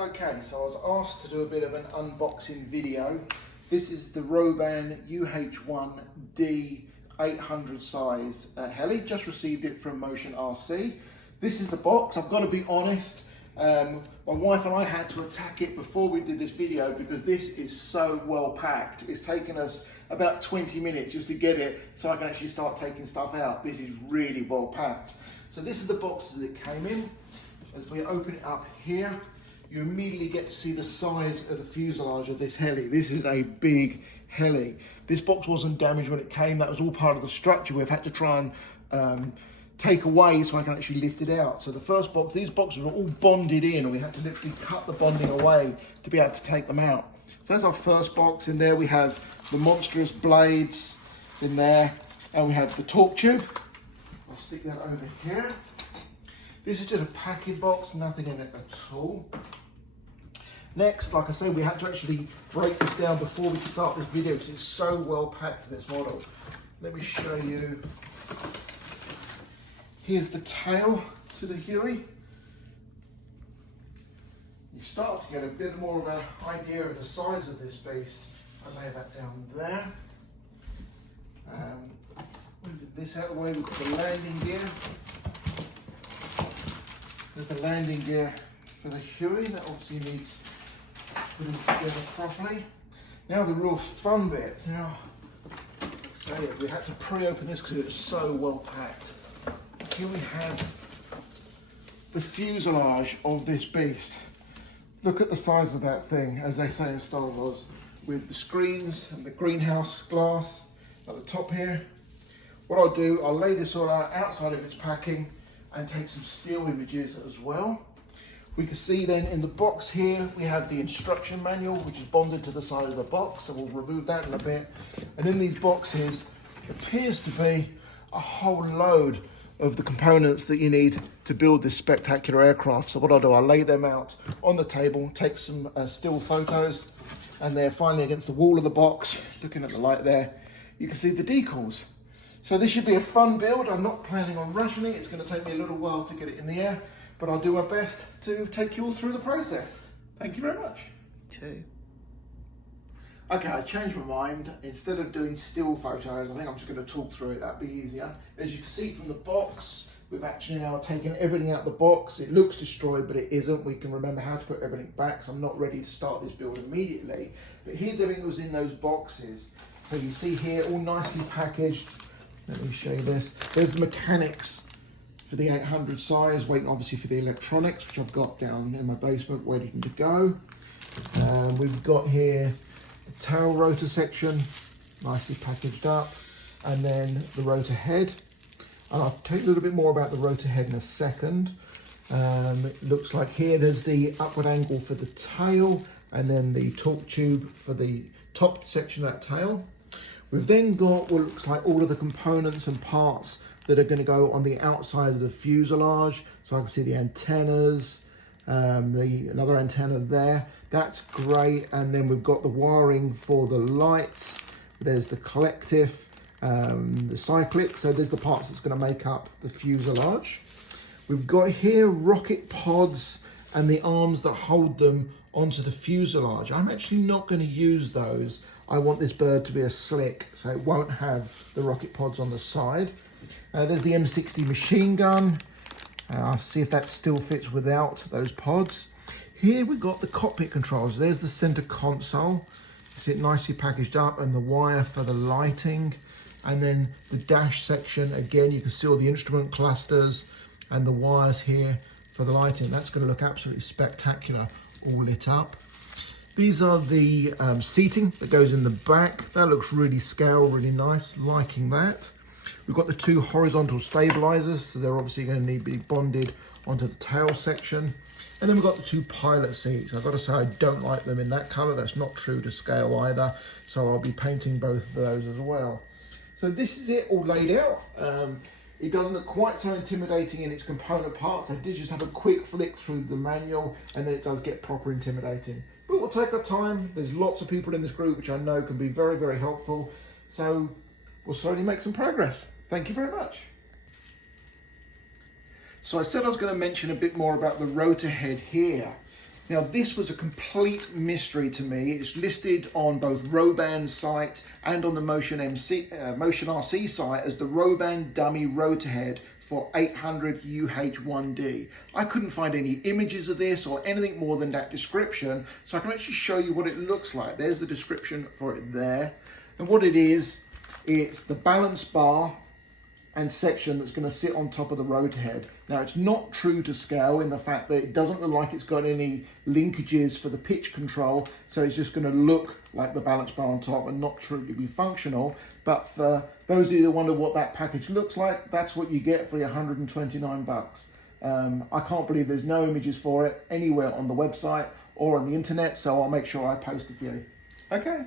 Okay, so I was asked to do a bit of an unboxing video. This is the Roban UH-1D 800 size heli. Just received it from Motion RC. This is the box. I've got to be honest, my wife and I had to attack it before we did this video because this is so well packed. It's taken us about 20 minutes just to get it so I can actually start taking stuff out. This is really well packed. So this is the box that it came in. As we open it up here, you immediately get to see the size of the fuselage of this heli. This is a big heli. This box wasn't damaged when it came. That was all part of the structure we've had to try and take away so I can actually lift it out. So the first box, these boxes were all bonded in, and we had to literally cut the bonding away to be able to take them out. So that's our first box. In there we have the monstrous blades in there, and we have the torque tube. I'll stick that over here. This is just a packing box, nothing in it at all. Next, like I say, we had to actually break this down before we could start this video because it's so well packed, this model. Let me show you. Here's the tail to the Huey. You start to get a bit more of an idea of the size of this beast. I lay that down there. Moving this out of the way, we've got the landing gear. There's the landing gear for the Huey that obviously needs putting together properly. Now the real fun bit. Now, like I say, we had to pre-open this because it's so well packed. Here we have the fuselage of this beast. Look at the size of that thing, as they say in Star Wars, with the screens and the greenhouse glass at the top here. What I'll do, I'll lay this all out outside of its packing and take some still images as well. We can see then in the box here, we have the instruction manual, which is bonded to the side of the box. So we'll remove that in a bit. And in these boxes, appears to be a whole load of the components that you need to build this spectacular aircraft. So what I'll do, I'll lay them out on the table, take some still photos, and they're finally against the wall of the box, looking at the light there. You can see the decals. So this should be a fun build. I'm not planning on rushing it. It's going to take me a little while to get it in the air, but I'll do my best to take you all through the process. Thank you very much. Okay, I changed my mind. Instead of doing still photos, I think I'm just going to talk through it. That'd be easier. As you can see from the box, we've actually now taken everything out of the box. It looks destroyed, but it isn't. We can remember how to put everything back, so I'm not ready to start this build immediately. But here's everything that was in those boxes. So you see here, all nicely packaged. Let me show you this. There's the mechanics for the 800 size, waiting obviously for the electronics, which I've got down in my basement waiting to go. We've got here the tail rotor section, nicely packaged up, and then the rotor head. And I'll tell you a little bit more about the rotor head in a second. It looks like here there's the upward angle for the tail, and then the torque tube for the top section of that tail. We've then got what looks like all of the components and parts that are going to go on the outside of the fuselage. So I can see the antennas, another antenna there. That's great. And then we've got the wiring for the lights. There's the collective, the cyclic. So there's the parts that's going to make up the fuselage. We've got here rocket pods and the arms that hold them onto the fuselage. I'm actually not going to use those. I want this bird to be a slick, so it won't have the rocket pods on the side. There's the M60 machine gun. I'll see if that still fits without those pods. Here we've got the cockpit controls. There's the center console. You see it nicely packaged up, and the wire for the lighting. And then the dash section, again, you can see all the instrument clusters and the wires here for the lighting. That's going to look absolutely spectacular, all lit up. These are the seating that goes in the back. That looks really scale, really nice, liking that. We've got the two horizontal stabilizers, so they're obviously going to need to be bonded onto the tail section. And then we've got the two pilot seats. I've got to say I don't like them in that color. That's not true to scale either. So I'll be painting both of those as well. So this is it all laid out. It doesn't look quite so intimidating in its component parts. I did just have a quick flick through the manual, and then it does get proper intimidating. But we'll take our time. There's lots of people in this group which I know can be very, very helpful. So we'll slowly make some progress. Thank you very much. So I said I was going to mention a bit more about the rotor head here. Now this was a complete mystery to me. It's listed on both Roban's site and on the Motion RC site as the Roban dummy rotor head for 800 UH-1D. I couldn't find any images of this or anything more than that description, so I can actually show you what it looks like. There's the description for it there. And what it is, it's the balance bar and section that's going to sit on top of the rotor head. Now it's not true to scale in the fact that it doesn't look like it's got any linkages for the pitch control, so it's just going to look like the balance bar on top and not truly be functional. But for those of you that wonder what that package looks like, that's what you get for your 129 bucks. I can't believe there's no images for it anywhere on the website or on the internet, so I'll make sure I post a few. Okay.